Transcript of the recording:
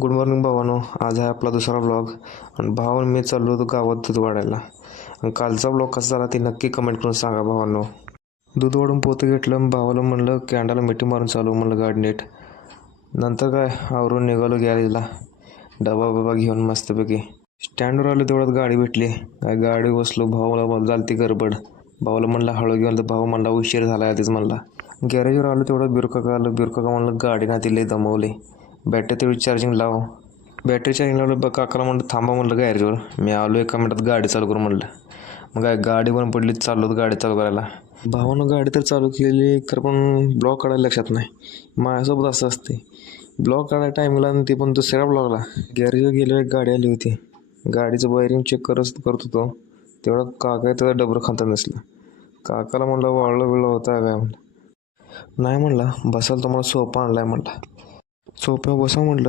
Good morning भावानो. आज आहे आपला दुसरा ब्लॉग आणि भावानं मी चाललो होतो गावात दूध वाढायला. आणि कालचा ब्लॉग कसा झाला ते नक्की कमेंट करून सांगा भावांनो. दूध वाढून पोतं घेतलं, भावाला म्हणलं कॅन्डाला मिठी मारून चालू म्हणलं गाडी नीट. नंतर काय आवरून निघालो गॅरेजला डबा बिबा घेऊन मस्तपैकी. स्टँडवर आलो तेवढ्यात गाडी भेटली. काय गाडी बसलो, भावाला झालती गडबड. भावाला म्हणलं हळू घेऊन, तर भाऊ म्हणला उशीर झाला आधीच म्हणला. गॅरेजवर आलो तेवढं बिरकाका आलं. बिरकाका म्हणलं गाडी ना तिले दमवले, बॅटरी तेवढी चार्जिंग लाव. बॅटरी चार्जिंग लावलं. काकाला म्हणलं थांबा म्हणलं गॅरेजवर, मी आलो एका मिनिटात गाडी चालू करून म्हणलं. मग काय गाडी बंद पडली, चाललो गाडी चालू करायला. भावानं गाडी तर चालू केली खरं पण ब्लॉक काढायला लक्षात नाही. माझ्यासोबत असं असते, ब्लॉक काढायला टाईमला आणि ते पण दुसऱ्या ब्लॉकला. गॅरेजवर गेल्यावर एक गाडी आली होती. गाडीचं वायरिंग चेक करत होतो तेवढा काका त्याचा डबर खांता नसला. काकाला म्हणलं वाळलं बिळलं होता काय म्हणलं. नाही म्हणला, बसायला तुम्हाला सोफा आणलाय म्हणला. सोफ्यावर बसा म्हटलं.